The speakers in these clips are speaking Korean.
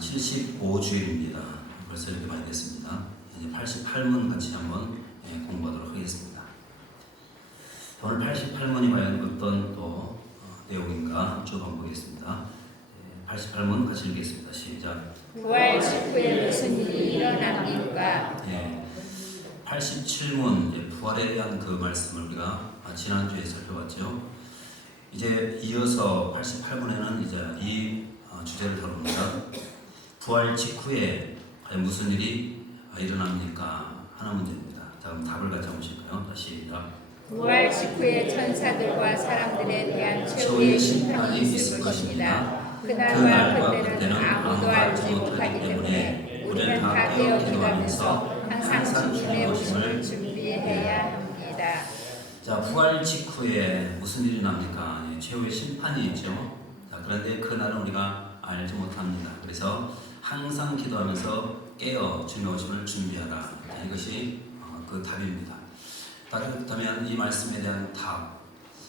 75주일입니다. 벌써 이렇게 많이 됐습니다. 이제 88문 같이 한번 공부하도록 하겠습니다. 오늘 88문이 과연 어떤 또 내용인가 쭉 한번 보겠습니다. 88문 같이 읽겠습니다. 시작. 부활 직후에 무슨 일이 일어납니까? 87문 부활에 대한 그 말씀을 우리가 지난주에 살펴봤죠. 이제 이어서 88문에는 이제 이 주제를 다룹니다. 부활 직후에 과연 무슨 일이 일어납니까? 하는 문제입니다. 자, 그럼 답을 같이 보실까요? 다시 시작. 부활 직후에 천사들과 사람들에 대한 최후의 심판이 있을 것입니다. 그날과 그때는 아무도 알지 못하기 때문에 우리는 다 깨어 기도하면서 항상 주님의 오심을 준비해야 합니다. 자, 부활 직후에 무슨 일이 납니까? 최후의 심판이 있죠. 자, 그런데 그날은 우리가 알지 못합니다. 그래서 항상 기도하면서 깨어 주님의 오심을 준비하라. 자, 이것이 그 답입니다. 그렇다면 이 말씀에 대한 답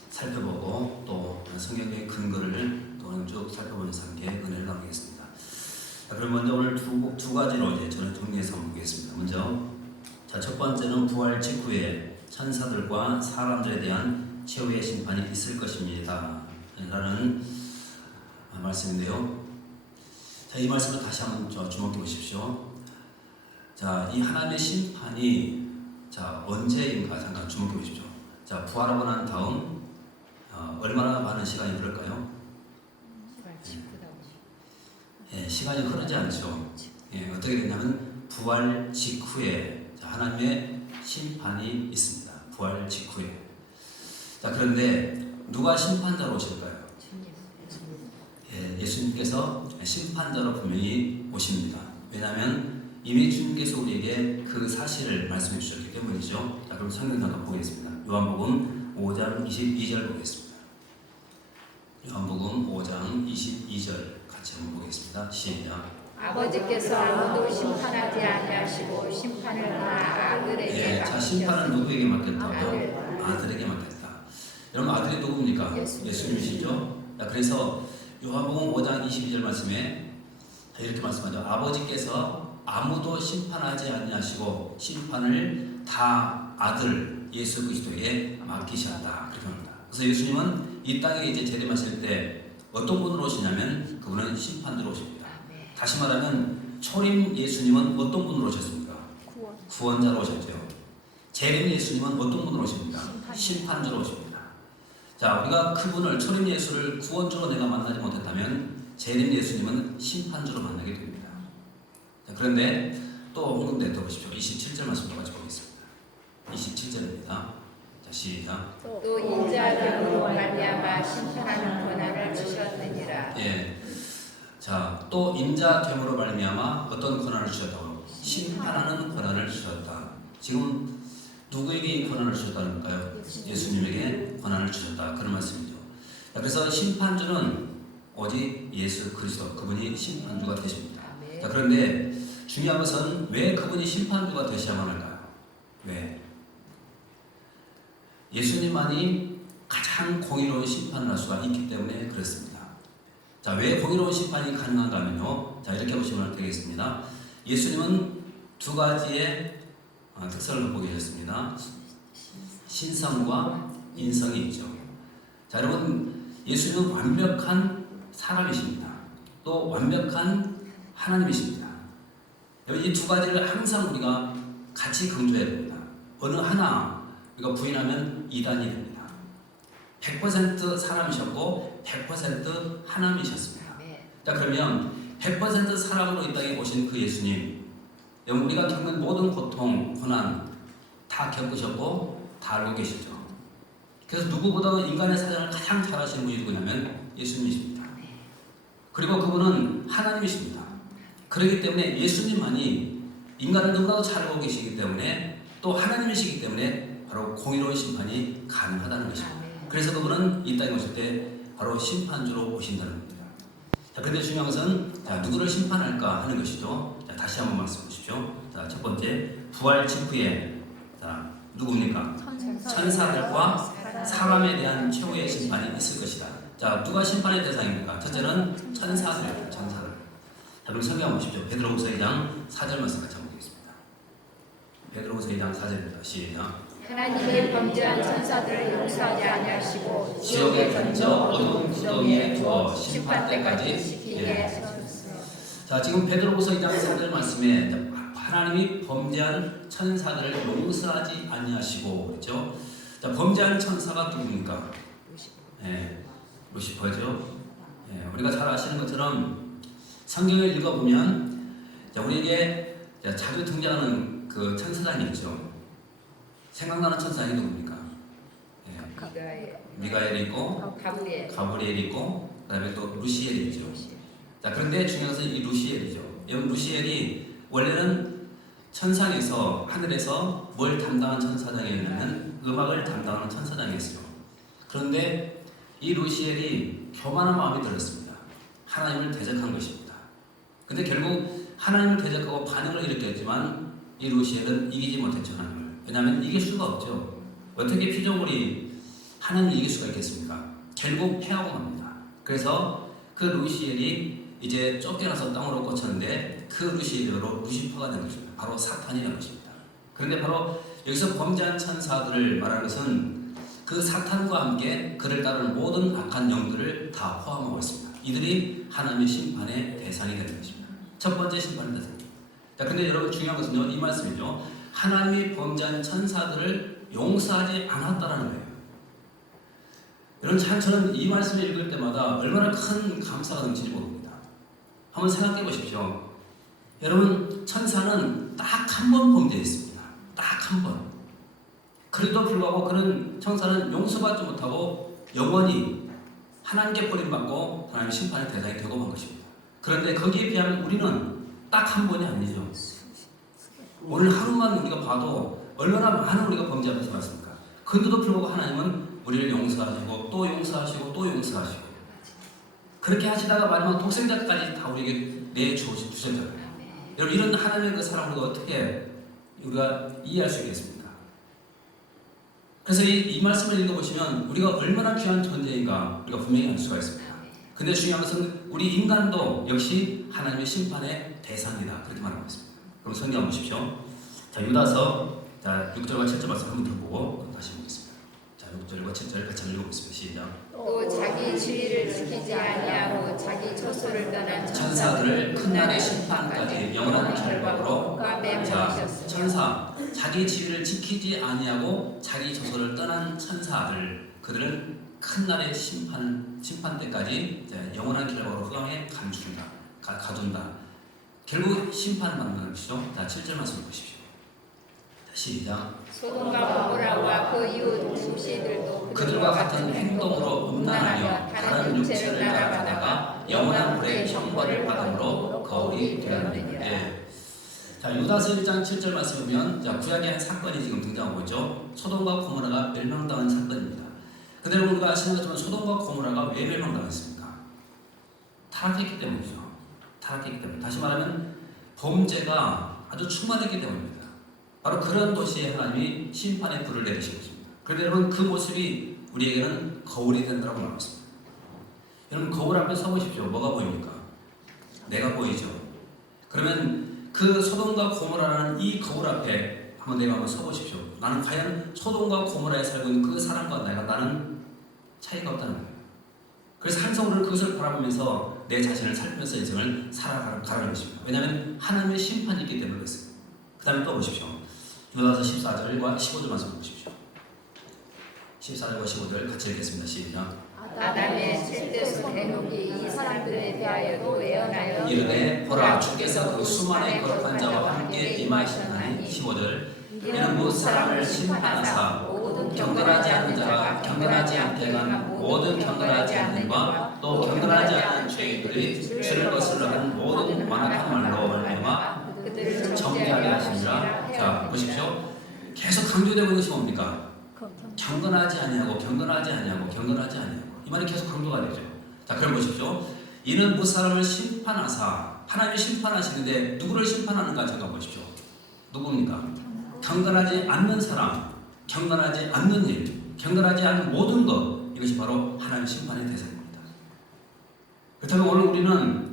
살펴보고 또 성경의 근거를 또 쭉 살펴보면서 함께 은혜를 나누겠습니다. 자, 그럼 먼저 오늘 두 가지로 이제 저는 정리해서 보겠습니다. 먼저 첫 번째는 부활 직후에 천사들과 사람들에 대한 최후의 심판이 있을 것입니다. 라는 말씀인데요. 자, 이 말씀을 다시 한번 주목해 보십시오. 자, 이 하나님의 심판이 언제인가 잠깐 주목해 보십시오. 자, 부활하고 난 다음 얼마나 많은 시간이 흐를까요? 시간이 흐르지 않죠. 어떻게 되냐면 부활 직후에 하나님의 심판이 있습니다. 부활 직후에. 자, 그런데 누가 심판자로 오실까요? 예수님께서 심판자로 분명히 오십니다. 왜냐하면 이미 주님께서 우리에게 그 사실을 말씀해 주셨기 때문이죠. 자, 그럼 성경 잠깐 보겠습니다. 요한복음 5장 22절 보겠습니다. 요한복음 5장 22절 같이 한번 보겠습니다. 시작. 아버지께서 아무도 심판하지 아니하시고 심판을 다 아들에게 맡기셨습니다. 자, 심판은 누구에게 맡겼다고요? 아들에게 맡겼다. 여러분, 아들이 누굽니까? 예수님이시죠. 자, 그래서 요한복음 5장 22절 말씀에 이렇게 말씀하죠. 아버지께서 아무도 심판하지 아니하시고 심판을 다 아들 예수 그리스도에게 맡기셨다. 그렇게 합니다. 그래서 예수님은 이 땅에 이제 재림하실 때 어떤 분으로 오시냐면 그분은 심판자로 오십니다. 다시 말하면 초림 예수님은 어떤 분으로 오셨습니까? 구원자로 오셨죠. 재림 예수님은 어떤 분으로 오십니까? 심판자로 오십니다. 자, 우리가 그분을 초림 예수를 구원자로 내가 만나지 못했다면 재림 예수님은 심판자로 만나게 됩니다. 자, 그런데 또 홍금대 더 보십시오. 27절 말씀도 같이 보겠습니다. 27절입니다. 자, 시작. 또 인자됨으로 말미암아 심판하는 권한을 주셨느니라. 자, 또 인자됨으로 말미암아 어떤 권한을 주셨다고요? 심판하는 권한을 주셨다. 지금 누구에게 이 권한을 주셨다는 걸까요? 예수님에게 권한을 주셨다. 그런 말씀이죠. 자, 그래서 심판주는 오직 예수 그리스도, 그분이 심판주가 되십니다. 자, 그런데 중요한 것은 왜 그분이 심판주가 되셔야만 할까요? 왜? 예수님만이 가장 공의로운 심판을 할 수가 있기 때문에 그렇습니다. 자, 왜 공의로운 심판이 가능한가 하면요. 자, 이렇게 보시면 되겠습니다. 예수님은 두 가지의 특성을 갖고 계셨습니다. 신성과 인성이 있죠. 자, 여러분, 예수님은 완벽한 사람이십니다. 또 완벽한 하나님이십니다. 이 두 가지를 항상 우리가 같이 강조해야 됩니다. 어느 하나 우리가 부인하면 이단이 됩니다. 100% 사람이셨고 100% 하나님이셨습니다. 자, 그러면 100% 사람으로 이 땅에 오신 그 예수님, 우리가 겪는 모든 고통, 고난 다 겪으셨고 다 알고 계시죠. 그래서 누구보다 인간의 사정을 가장 잘 아시는 분이 누구냐면 예수님이십니다. 그리고 그분은 하나님이십니다. 그렇기 때문에 예수님만이 인간을 누구보다 잘 알고 계시기 때문에 또 하나님이시기 때문에 바로 공의로운 심판이 가능하다는 것입니다. 그래서 그분은 이 땅에 오실 때 바로 심판주로 오신다는 겁니다. 자, 그런데 중요한 것은 누구를 심판할까 하는 것이죠. 자, 다시 한번 말씀해 보십시오. 자, 첫 번째, 부활 직후에 누굽니까? 천사들과 사람에 대한 최후의 심판이 있을 것이다. 자, 누가 심판의 대상입니까? 첫째는 천사들입니다. 천사들. 자, 그럼 성경 보십시오. 베드로후서 2장 4절 말씀 같이 보겠습니다. 베드로후서 2장 4절입니다. 시작. 하나님이 범죄한 천사들을 용서하지 아니하시고 지옥에 던져 어두운 구덩이에 두어 심판 때까지 지키게 하셨어요. 자, 지금 베드로후서 2장 4절 말씀에 하나님이 범죄한 천사들을 용서하지 아니하시고 그렇죠? 자, 범죄한 천사가 누굽니까? 루시퍼죠. 우리가 잘 아시는 것처럼 성경을 읽어보면 우리에게 자주 등장하는 그 천사장이 있죠. 생각나는 천사장이 누굽니까? 미가엘이 있고 가브리엘이 있고 그다음에 또 루시엘이 있죠. 자, 그런데 중요한 것은 이 루시엘이죠. 여러분, 루시엘이 원래는 천상에서 하늘에서 뭘 담당한 천사장이었냐면 음악을 담당하는 천사장이었어요. 그런데 이 루시엘이 교만한 마음이 들었습니다. 하나님을 대적한 것입니다. 근데 결국 하나님을 대적하고 반응을 일으켰지만 이 루시엘은 이기지 못했죠, 하나님을. 왜냐하면 이길 수가 없죠. 어떻게 피조물이 하나님을 이길 수가 있겠습니까? 결국 패하고 맙니다. 그래서 그 루시엘이 이제 쫓겨나서 땅으로 꽂혔는데 그 루시엘로 루시퍼가 된 것입니다. 바로 사탄이 된 것입니다. 그런데 바로 여기서 범죄한 천사들을 말하는 것은 그 사탄과 함께 그를 따르는 모든 악한 영들을 다 포함하고 있습니다. 이들이 하나님의 심판의 대상이 되는 것입니다. 첫 번째 심판의 대상입니다. 자, 근데 여러분 중요한 것은요, 이 말씀이죠. 하나님이 범죄한 천사들을 용서하지 않았다라는 거예요. 여러분, 저는 이 말씀을 읽을 때마다 얼마나 큰 감사가 넘치는지 모릅니다. 한번 생각해 보십시오. 여러분, 천사는 딱 한 번 범죄했습니다. 딱 한 번. 그래도 불구하고 그런 천사는 용서받지 못하고 영원히 하나님께 버림받고 하나님의 심판의 대상이 되고 만 것입니다. 그런데 거기에 비하면 우리는 딱 한 번이 아니죠. 오늘 하루만 우리가 봐도 얼마나 많은 우리가 범죄하고 살았습니까? 그런데도 불구하고 하나님은 우리를 용서하시고 또 용서하시고 또 용서하시고 그렇게 하시다가 마지막 독생자까지 다 우리에게 내주셨잖아요. 여러분, 이런 하나님의 그 사랑을 어떻게 우리가 이해할 수 있겠습니까? 그래서 이 말씀을 읽어보시면 우리가 얼마나 귀한 존재인가 우리가 분명히 알 수가 있습니다. 근데 중요한 것은 우리 인간도 역시 하나님의 심판의 대상이다, 그렇게 말하고 있습니다. 그럼 성경 보십시오. 자, 유다서 6절과 7절 말씀 한번 들어보고 다시 보겠습니다. 자, 6절과 7절 같이 읽어보겠습니다. 시작. 또 자기 지위를 지키지 아니하고 자기 처소를 떠난 천사들을 끝날의 심판까지 영원한 결박으로. 자, 천사, 자기 지위를 지키지 아니하고 자기 처소를 떠난 천사들, 그들은 끝날의 심판 때까지 영원한 결박으로 흑암에 가둔다. 결국 심판받는 것이죠. 자, 7절 말씀 보십시오. 시작. 소돔과 고모라와 그 이웃 도시들도 그들과 같은 행동으로 음란하여 다른 육체를 따라가다가 영원한 불의 형벌을 받음으로 거울이 되었느니라. 자, 유다서 1장 7절 말씀 보면 구약의 한 사건이 지금 등장하고 있죠. 소돔과 고모라가 멸망당한 사건입니다. 근데 우리가 아시는 것처럼 소돔과 고모라가 왜 멸망당했습니까? 타락했기 때문이죠. 타락했기 때문에. 다시 말하면 범죄가 아주 충만했기 때문입니다. 바로 그런 도시에 하나님이 심판의 불을 내리신 것입니다. 그런데 여러분, 그 모습이 우리에게는 거울이 된다고 말하고 있습니다. 여러분, 거울 앞에 서보십시오. 뭐가 보입니까? 내가 보이죠. 그러면 그 소돔과 고모라라는 이 거울 앞에 내가 한번 서보십시오. 나는 과연 소돔과 고모라에 살고 있는 그 사람과 나는 차이가 없다는 거예요. 그래서 한 성으로는 그것을 바라보면서 내 자신을 살피면서 인생을 살아가라는 것입니다. 왜냐하면 하나님의 심판이 있기 때문에 그렇습니다. 그 다음에 또 보십시오. 유다서 14절과 15절 말씀 보십시오. 14절과 15절 같이 읽겠습니다. 시작. 아담의 셋째수 에녹이 이 사람들에 대하여도 예언하여 이르되 보라, 주께서 그 수많은 거룩한 자와 함께 임하시나니. 15절. 이는 무 사람을 심판하사 모든 경건하지 않는 자가 경건하지 않게 행한 모든 경건하지 않는과 또 경건하지 않은 죄인들이 주를 거스르는 모든 완악한 말로 말미암아 정죄하게 하시니라. 자, 보십시오. 계속 강조되고 있는 것이 뭡니까? 경건하지 아니하고 경건하지 아니하고 경건하지 아니하고, 이 말이 계속 강조가 되죠. 자, 그럼 보십시오. 이는 무사람을 심판하사, 하나님이 심판하시는데 누구를 심판하는가 잠깐 보십시오. 누굽니까? 경건하지 않는 사람, 경건하지 않는 일, 경건하지 않은 모든 것, 이것이 바로 하나님의 심판의 대상입니다. 그렇다면 오늘 우리는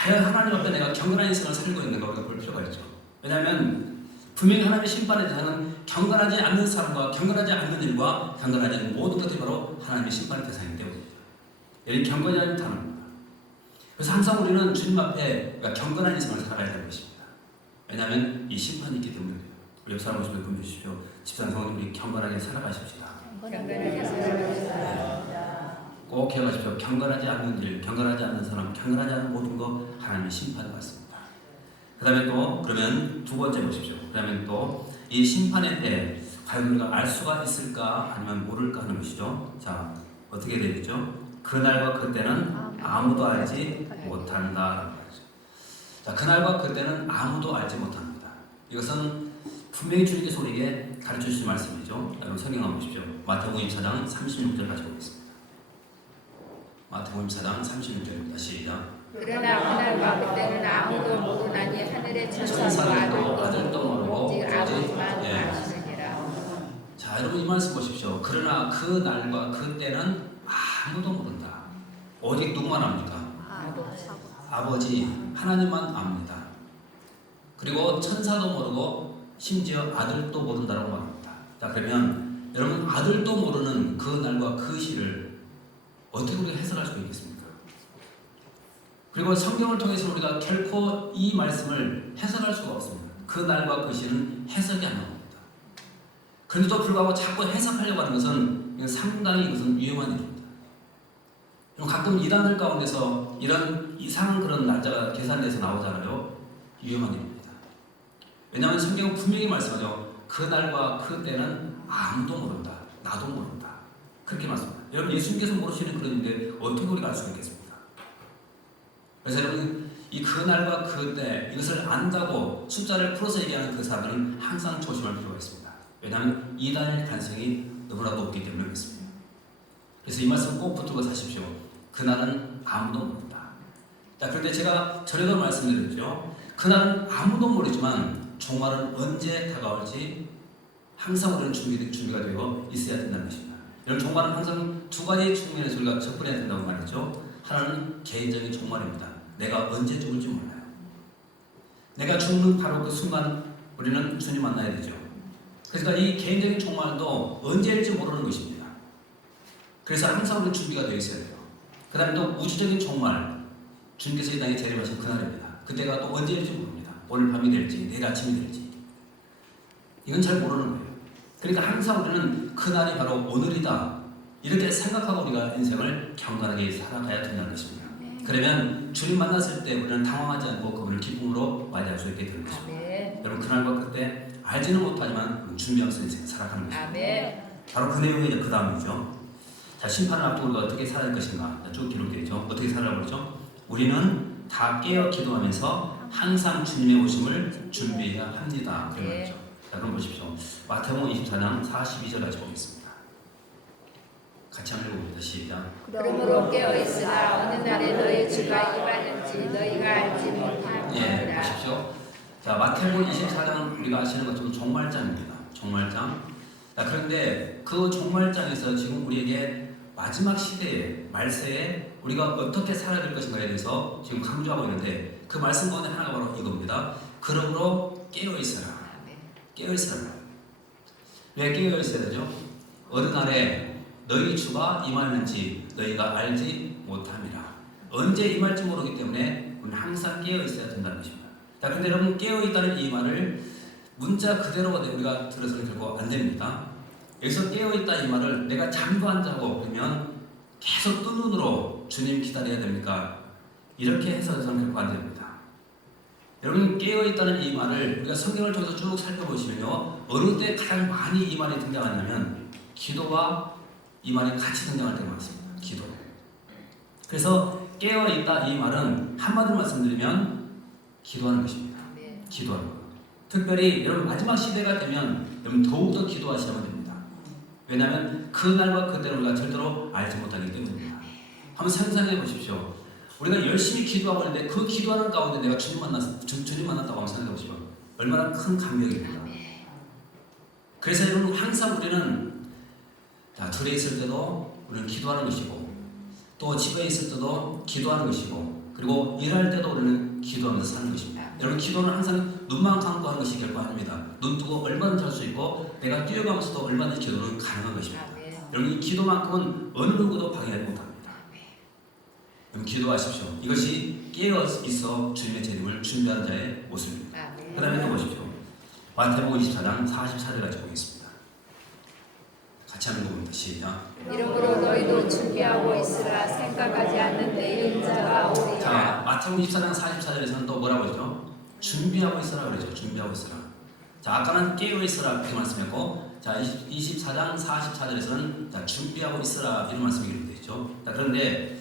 과연 하나님 앞에 내가 경건한 인생을 살고 있는가 우리가 볼 필요가 있죠. 왜냐하면 분명히 하나님의 심판에 대해서는 경건하지 않는 사람과 경건하지 않는 일과 경건하지 않는 모든 것들이 바로 하나님의 심판의 대상이기 때문이죠. 이 경건이 아닌 단어입니다. 그래서 항상 우리는 주님 앞에 경건한 인생을 살아야 되는 것입니다. 왜냐하면 이 심판이 있기 때문에 우리 옆 사람 모습을 보여주십시오. 집사님 성도님 경건하게 살아가십시다. 경건하게 살아가십시다. 꼭 기억하십시오. 경건하지 않는 일, 경건하지 않는 사람, 경건하지 않는 모든 것 하나님의 심판을 받습니다. 그 다음에 또 그러면 두 번째 보십시오. 그러면 또 이 심판의 때 과연 우리가 알 수가 있을까 아니면 모를까 하는 것이죠. 자, 어떻게 되겠죠? 그날과 그때는 아무도 알지 못한다. 자, 그날과 그때는 아무도 알지 못합니다. 이것은 분명히 주님께서 우리에게 가르쳐 주신 말씀이죠. 여러분 성경 한번 보십시오. 마태복음 24장 36절 같이 보겠습니다. 마태복음 24장 36절입니다. 시작. 그러나 그날과 그때는 아무도 모르나니 하늘의 천사도 천사도 아들도 모르고 오직 아버지만 예. 아시느니라. 자, 여러분 이 말씀 보십시오. 그러나 그 날과 그때는 아무도 모른다. 오직 누구만 압니까? 아버지 하나님만 압니다. 그리고 천사도 모르고 심지어 아들도 모른다라고 말합니다. 자, 그러면 여러분 아들도 모르는 그 날과 그 시를 어떻게 우리가 해석할 수 있겠습니까? 그리고 성경을 통해서 우리가 결코 이 말씀을 해석할 수가 없습니다. 그 날과 그 시는 해석이 안 나옵니다. 그런데도 불구하고 자꾸 해석하려고 하는 것은 상당히 이것은 위험한 일입니다. 가끔 이단들 가운데서 이런 이상한 그런 날짜가 계산돼서 나오잖아요. 위험한 일입니다. 왜냐하면 성경은 분명히 말씀하죠. 그 날과 그 때는 아무도 모른다. 나도 모른다. 그렇게 말씀합니다. 여러분 예수님께서 모르시는 그런 일인데 어떻게 우리가 알 수가 있겠습니까? 그래서 여러분 이 그날과 그때 이것을 안다고 숫자를 풀어서 얘기하는 그 사람들은 항상 조심할 필요가 있습니다. 왜냐하면 이단의 가능성이 너무나 높기 때문에 그렇습니다. 그래서 이 말씀 꼭 붙들고 사십시오. 그날은 아무도 모른다. 자, 그런데 제가 전에도 말씀드렸죠. 그날은 아무도 모르지만 종말은 언제 다가올지 항상 우리는 준비가 되어 있어야 된다는 것입니다. 여러분 종말은 항상 두 가지 측면에서 우리가 접근해야 된다고 말했죠. 하나는 개인적인 종말입니다. 내가 언제 죽을지 몰라요. 내가 죽는 바로 그 순간 우리는 주님 만나야 되죠. 그러니까 이 개인적인 종말도 언제일지 모르는 것입니다. 그래서 항상 우리는 준비가 되어 있어야 돼요. 그 다음에 또 우주적인 종말, 주님께서 이 땅에 재림하신 그날입니다. 그때가 또 언제일지 모릅니다. 오늘 밤이 될지 내일 아침이 될지 이건 잘 모르는 거예요. 그러니까 항상 우리는 그날이 바로 오늘이다 이렇게 생각하고 우리가 인생을 경건하게 살아가야 된다는 것입니다. 그러면 주님 만났을 때 우리는 당황하지 않고 그분을 기쁨으로 맞이할 수 있게 되는 것입니다. 아멘. 여러분 그날과 그때 알지는 못하지만 준비하면서 인생 살아가는 것입니다. 아멘. 바로 그 내용이 이제 그 다음이죠. 자, 심판을 앞두고 우리가 어떻게 살아야 할 것인가 쭉 기록되어 있죠. 어떻게 살아가고 있죠? 우리는 다 깨어 기도하면서 항상 주님의 오심을 준비해야 합니다. 그런 거죠. 자, 그럼 보십시오. 마태복음 24장 42절 같이 보겠습니다. 같이 한번 읽어봅니다. 시작. 그러므로 깨어있으나 어느 날에 너희 주가 임하는지 너희가 알지 예, 못하느니라. 보십시오. 자, 마태복음 24장 우리가 아시는 것처럼 종말장입니다. 종말장. 자, 그런데 그 종말장에서 지금 우리에게 마지막 시대에 말세에 우리가 어떻게 살아야 될 것인가에 대해서 지금 강조하고 있는데 그 말씀 가운데 하나가 바로 이겁니다. 그러므로 깨어있어라. 깨어있어라. 왜 깨어있어야 되죠? 어느 날에 너희 주가 임하는지 너희가 알지 못함이라. 언제 임할지 모르기 때문에 우리는 항상 깨어있어야 된다는 것입니다. 자, 근데 여러분 깨어있다는 이 말을 문자 그대로 우리가 들어서는 결코 안 됩니다. 여기서 깨어있다 이 말을 내가 잠도 안 자고 그러면 계속 뜬 눈으로 주님 기다려야 됩니까? 이렇게 해서는 결코 안 됩니다. 여러분 깨어있다는 이 말을 우리가 성경을 통해서 쭉 살펴보시면요 어느 때 가장 많이 이 말이 등장하냐면 기도와 이 말이 같이 등장할 때가 많습니다. 기도. 그래서 깨어있다 이 말은 한마디로 말씀드리면 기도하는 것입니다. 기도하는 것. 특별히 여러분 마지막 시대가 되면 여러분 더욱더 기도하시면 됩니다. 왜냐하면 그날과 그때를 우리가 절대로 알지 못하기 때문입니다. 한번 상상해 보십시오. 우리가 열심히 기도하고 있는데 그 기도하는 가운데 내가 주님 만났다고 한번 생각해 보십시오. 얼마나 큰 감격입니까? 그래서 여러분 항상 우리는 들에 있을 때도 우리는 기도하는 것이고 또 집에 있을 때도 기도하는 것이고 그리고 일할 때도 우리는 기도하면서 사는 것입니다. 여러분 기도는 항상 눈만 감고 하는 것이 결코 아닙니다. 눈 뜨고 얼마든지 할 수 있고 내가 뛰어가면서도 얼마든지 기도는 가능한 것입니다. 여러분 이 기도만큼은 어느 누구도 방해하지 못합니다. 여러분 기도하십시오. 이것이 깨어 있어 주님의 재림을 준비하는 자의 모습입니다. 그 다음에 또 보십시오. 마태복음 24장 44절까지 보겠습니다. 같이 하는 거 봅니다. 시작. 이러므로 너희도 준비하고 있으라. 생각하지 않는 내 인자가 오리라. 자, 마태복음 24장 44절에서는 또 뭐라고 했죠? 준비하고 있으라 그러죠. 준비하고 있으라. 자, 아까는 깨어 있으라 이렇게 말씀했고, 자, 24장 44절에서는 자, 준비하고 있으라 이런 말씀이 기록되어 있죠. 자, 그런데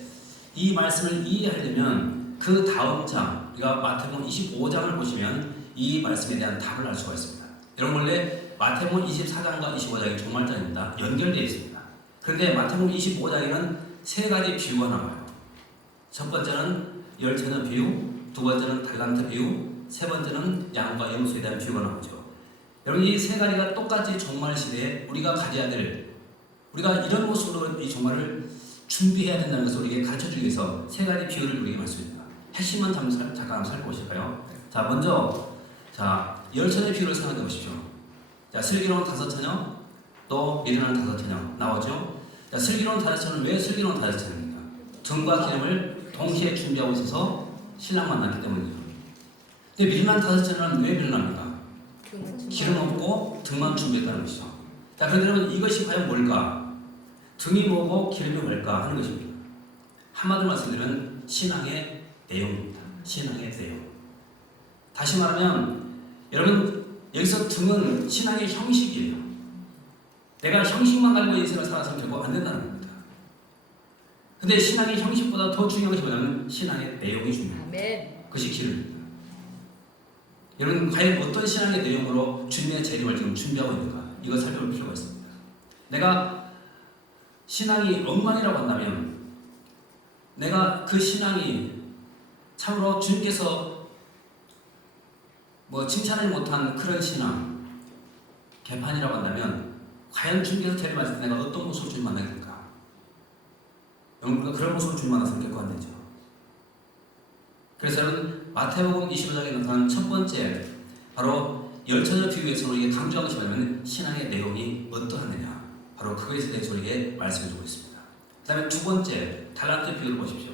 이 말씀을 이해하려면 그 다음 장, 우리가 마태복음 25장을 보시면 이 말씀에 대한 답을 알 수가 있습니다. 여러분 원래 마태복음 24장과 25장이 종말장입니다. 연결되어 있습니다. 그런데 마태복음 25장에는 세 가지 비유가 나와요. 첫 번째는 열처녀 비유, 두 번째는 달란트 비유, 세 번째는 양과 염소에 대한 비유가 나오죠. 여러분 이 세 가지가 똑같이 종말 시대에 우리가 가져야 될, 우리가 이런 모습으로 이 종말을 준비해야 된다는 것을 우리에게 가르쳐주기 위해서 세 가지 비유를 우리에게 말씀드립니다. 핵심만 잠깐 한번 살펴보실까요? 자, 먼저 자, 열처녀의 비유를 생각해 보십시오. 자, 슬기로운 5처녀, 또 미련한 5처녀 나오죠? 자, 슬기로운 5처녀는 왜 슬기로운 5처녀입니까? 등과 기름을 동시에 준비하고 있어서 신랑 만났기 때문이죠. 근데 미련한 5처녀는 왜 미련합니까? 기름 없고 등만 준비했다는 것이죠. 자, 그러면 이것이 과연 뭘까? 등이 뭐고 기름이 뭘까 하는 것입니다. 한마디로 말씀드리면 신앙의 내용입니다. 신앙의 내용. 다시 말하면 여러분 여기서 등은 신앙의 형식이에요. 내가 형식만 가지고 인생을 살아서는 결국 안 된다는 겁니다. 근데 신앙의 형식보다 더 중요한 것이 뭐냐면 신앙의 내용이 중요합니다. 그것이 기름입니다. 여러분 과연 어떤 신앙의 내용으로 주님의 재림을 지금 준비하고 있는가? 이거 살펴볼 필요가 있습니다. 내가 신앙이 엉망이라고 한다면 내가 그 신앙이 참으로 주님께서 칭찬을 못한 그런 신앙, 개판이라고 한다면 과연 주님께서 재림하실 때 내가 어떤 모습으로 주님 만나게 될까? 여러분 그런 모습으로 주님 만나서는 결코 안 되죠. 그래서 여러분 마태복음 25장에 나타난 첫 번째 바로 열처녀 비유에서 우리에게 강조한 것이 뭐냐면 신앙의 내용이 어떠하느냐, 바로 그것에 대해서 우리에게 말씀해주고 있습니다. 그 다음에 두 번째 달란트 비유를 보십시오.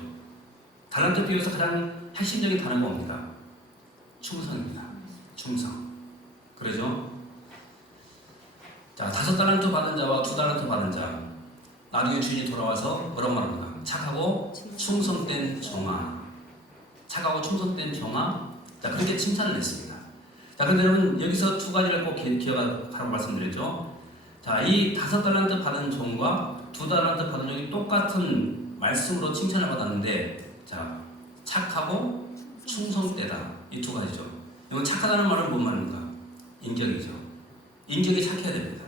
달란트 비유에서 가장 핵심적인 단어가 뭡니까? 충성입니다. 충성. 그러죠? 자, 5달란트 받은 자와 2달란트 받은 자, 나중에 주인이 돌아와서 뭐라고 말합니까? 착하고 충성된 종아. 착하고 충성된 종아. 자, 그렇게 칭찬을 했습니다. 자, 그런데 여러분 여기서 두 가지를 꼭 기억하라고 말씀드렸죠. 자, 이 5달란트 받은 종과 2달란트 받은 종이 똑같은 말씀으로 칭찬을 받았는데, 자, 착하고 충성되다. 이 두 가지죠. 이건 착하다는 말은 뭔 말입니까? 인격이죠. 인격이 착해야 됩니다.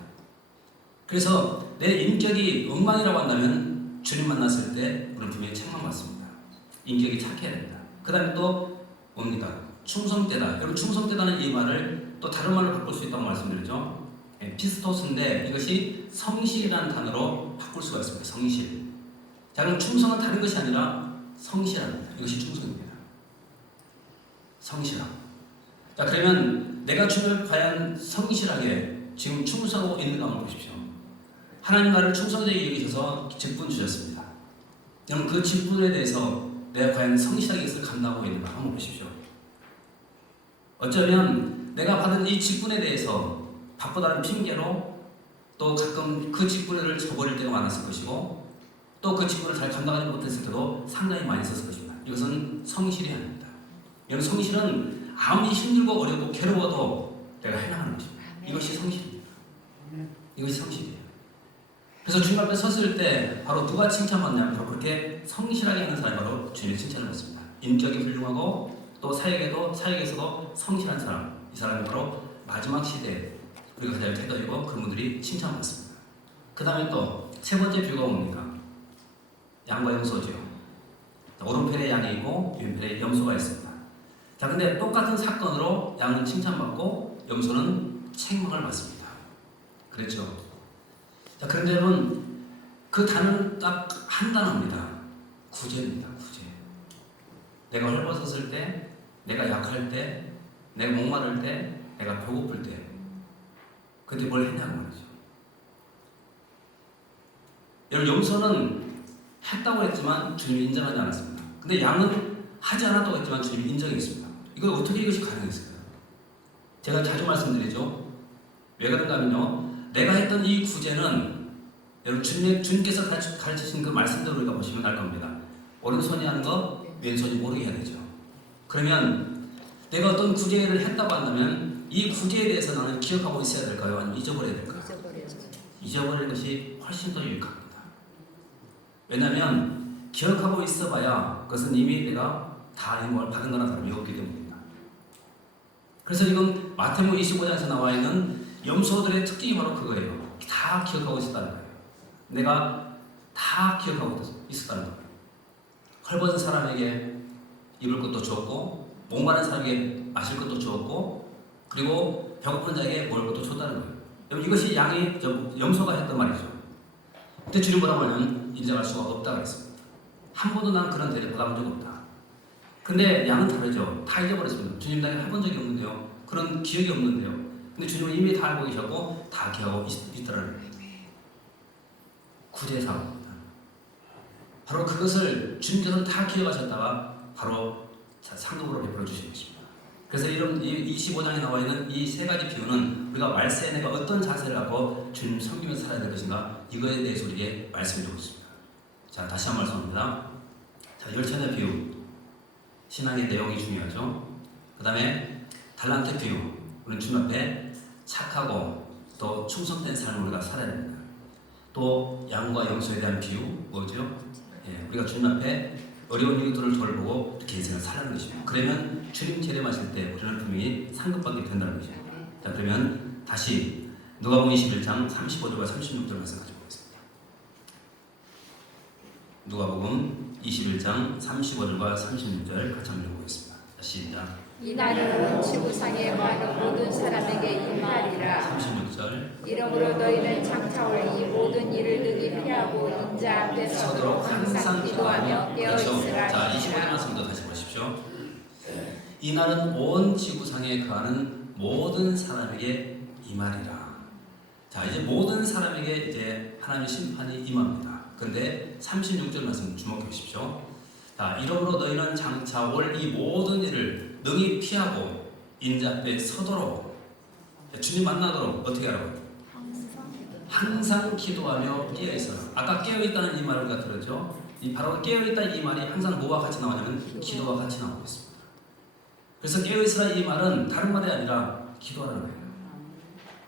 그래서 내 인격이 엉망이라고 한다면 주님 만났을 때 우리는 분명히 책망받습니다. 인격이 착해야 됩니다. 그 다음에 또 뭡니까? 충성되다. 여러분 충성되다는 이 말을 또 다른 말로 바꿀 수 있다고 말씀드렸죠. 피스토스인데 이것이 성실이라는 단어로 바꿀 수가 있습니다. 성실. 자, 그럼 충성은 다른 것이 아니라 성실합니다. 이것이 충성입니다. 성실함. 자, 그러면 내가 주님을 과연 성실하게 지금 충성하고 있는가 한번 보십시오. 하나님 나를 충성되게 여기셔서 직분 주셨습니다. 여러분 그 직분에 대해서 내가 과연 성실하게 이것을 감당하고 있는가 한번 보십시오. 어쩌면 내가 받은 이 직분에 대해서 바쁘다는 핑계로 또 가끔 그 직분을 저버릴 때가 많았을 것이고 또 그 직분을 잘 감당하지 못했을 때도 상당히 많이 있었을 것입니다. 이것은 성실이 아닙니다. 여러분 성실은 아무리 힘들고 어렵고 괴로워도 내가 해나가는 것입니다. 이것이 성실입니다. 이것이 성실이에요. 그래서 주님 앞에 섰을 때 바로 누가 칭찬받냐면 바로 그렇게 성실하게 하는 사람이 바로 주님의 칭찬을 받습니다. 인격이 훌륭하고 또 사역에서도 성실한 사람, 이 사람이 바로 마지막 시대에 우리가 가져야 할 태도이고 그런 분들이 칭찬받습니다. 그 다음에 또 세 번째 비유가 뭡니까? 양과 염소죠. 오른편에 양이 있고 왼편에 염소가 있습니다. 자, 근데 똑같은 사건으로 양은 칭찬받고 염소는 책망을 받습니다. 그렇죠? 자, 그런데 여러분 그 단어는 딱 한 단어입니다. 구제입니다. 구제. 내가 헐벗었을 때, 내가 약할 때, 내가 목마를 때, 내가 배고플 때 그때 뭘 했냐고 말이죠. 여러분 염소는 했다고 했지만 주님이 인정하지 않았습니다. 근데 양은 하지 않았다고 했지만 주님이 인정했습니다. 이거 어떻게 이것이 가능했을까요? 제가 자주 말씀드리죠. 왜 그런가 하면요, 내가 했던 이 구제는 여러분 주님께서 가르치신 그 말씀대로 우리가 보시면 알 겁니다. 오른손이 하는 거 왼손이 모르게 해야 되죠. 그러면 내가 어떤 구제를 했다고 한다면 이 구제에 대해서 나는 기억하고 있어야 될까요? 아니면 잊어버려야 될까요? 잊어버리는 것이 훨씬 더 유익합니다. 왜냐하면 기억하고 있어봐야 그것은 이미 내가 다 뭘 받은 거나 다름이 없기 때문입니다. 그래서 이건 마태복음 25장에서 나와 있는 염소들의 특징이 바로 그거예요. 다 기억하고 있었다는 거예요. 내가 다 기억하고 있었다는 거예요. 헐벗은 사람에게 입을 것도 주었고, 목마른 사람에게 마실 것도 주었고, 그리고 배고픈 자에게 먹을 것도 줬다는 거예요. 여러분 이것이 양이 염소가 했던 말이죠. 그때 주님 뭐라고 하면 인정할 수가 없다 그랬습니다. 한 번도 난 그런 대접 받아본 적 없다. 근데 양은 다르죠. 다 잊어버렸습니다. 주님 나에게 해본 적이 없는데요. 그런 기억이 없는데요. 근데 주님은 이미 다 알고 계셨고 다 기억하고 있더라는 거예요. 구제 사업입니다. 바로 그것을 주님께서는 다 기억하셨다가 바로 상급으로 베풀어 주신 것입니다. 그래서 이런 25장에 나와 있는 이 세 가지 비유는 우리가 말세에 내가 어떤 자세를 갖고 주님 섬기면서 살아야 될 것인가, 이거에 대해서 우리에게 말씀해 주고 있습니다. 자, 다시 한 번 말씀합니다. 자, 열천의 비유, 신앙의 내용이 중요하죠. 그 다음에 달란트 비유, 우리는 주님 앞에 착하고 또 충성된 삶을 우리가 살아야 됩니다. 또 양과 염소에 대한 비유, 뭐죠? 예, 우리가 주님 앞에 어려운 이웃들을 돌보고 이렇게 인생을 살아가는 것입니다. 그러면 주님 재림하실 때 우리는 분명히 상급받게 된다는 것이죠. 자, 그러면 다시 누가복음 21장 35절과 36절 말씀 가지고 보겠습니다. 누가복음 21장 35절과 36절 같이 한번 읽어보겠습니다. 시작. 이 날은 지구상에 많은 모든 사람에게 임하리라. 36절. 이러므로 너희는 장차올 이 모든 일을 능히 피하고 인자 앞에 서도록 항상 기도하며 깨어있으라. 자, 25절 말씀도 다시 보십시오. 이 날은 온 지구상에 거하는 모든 사람에게 임하리라. 자, 이제 모든 사람에게 이제 하나님의 심판이 임합니다. 그런데 36절 말씀 주목해 보십시오. 자, 이러므로 너희는 장차 올 이 모든 일을 능히 피하고 인자 앞에 서도록, 주님 만나도록 어떻게 하라고요? 항상 기도하며 깨어있어라. 아까 깨어있다는 이 말을 우리가 들었죠? 이 바로 깨어있다는 이 말이 항상 뭐와 같이 나오냐면 기도와 같이 나오고 있습니다. 그래서 깨어있으라 이 말은 다른 말이 아니라 기도하라는 거예요.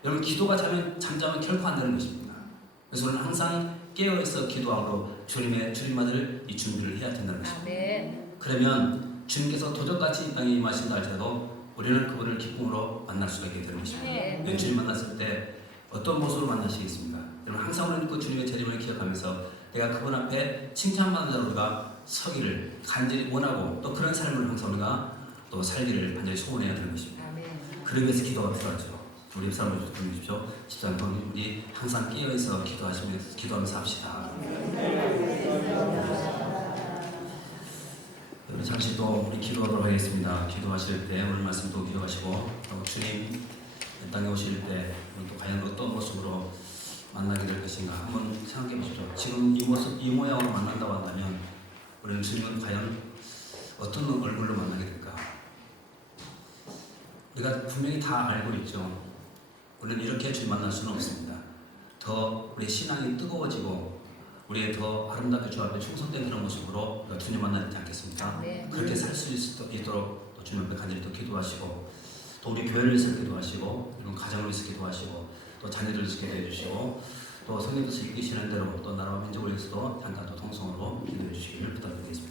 여러분 기도가 잠자면 결코 안 되는 것입니다. 그래서 우리는 항상 깨어있어 기도하고 주님만을 이 준비를 해야 된다는 것입니다. 아멘. 그러면 주님께서 도적같이 이 땅에 임하신다 할지라도 우리는 그분을 기쁨으로 만날 수가 있게 되는 것입니다. 네. 주님 만났을 때 어떤 모습으로 만나시겠습니까? 여러분 항상 우리는 그 주님의 재림을 기억하면서 내가 그분 앞에 칭찬받는 자로 우리가 서기를 간절히 원하고 또 그런 삶을 항상 우리가 또 살기를 간절히 소원해야 되는 것입니다. 아멘. 그러기 위해서 기도가 필요하죠. 우리 입사람을 좀 보내주십시오. 집사님 우리 항상 깨어있어 기도하면서 합시다. 잠시 또 우리 기도하도록 하겠습니다. 기도하실 때 오늘 말씀도 기억하시고 또 주님 이 땅에 오실 때 또 과연 어떤 모습으로 만나게 될 것인가 한번 생각해 보십시오. 지금 이 모습, 이 모양으로 만난다고 한다면 우리는 주님은 과연 어떤 얼굴로 만나게 될까? 우리가 분명히 다 알고 있죠. 우리는 이렇게 주님 만날 수는 없습니다. 더 우리 신앙이 뜨거워지고 우리의 더 아름답게 주 앞에 충성된 그런 모습으로 주님 만나야 되지 않겠습니까? 네. 그렇게 살 수 있도록 또 주님 앞에 간절히 또 기도하시고 또 우리 교회를 위해서 기도하시고 이런 가정을 위해서 기도하시고 또 자녀들을 위해서 기도해 주시고 또 성령께서 이끄시는 대로 또 나라와 민족을 위해서도 잠깐 또 통성으로 기도해 주시기를 부탁드리겠습니다.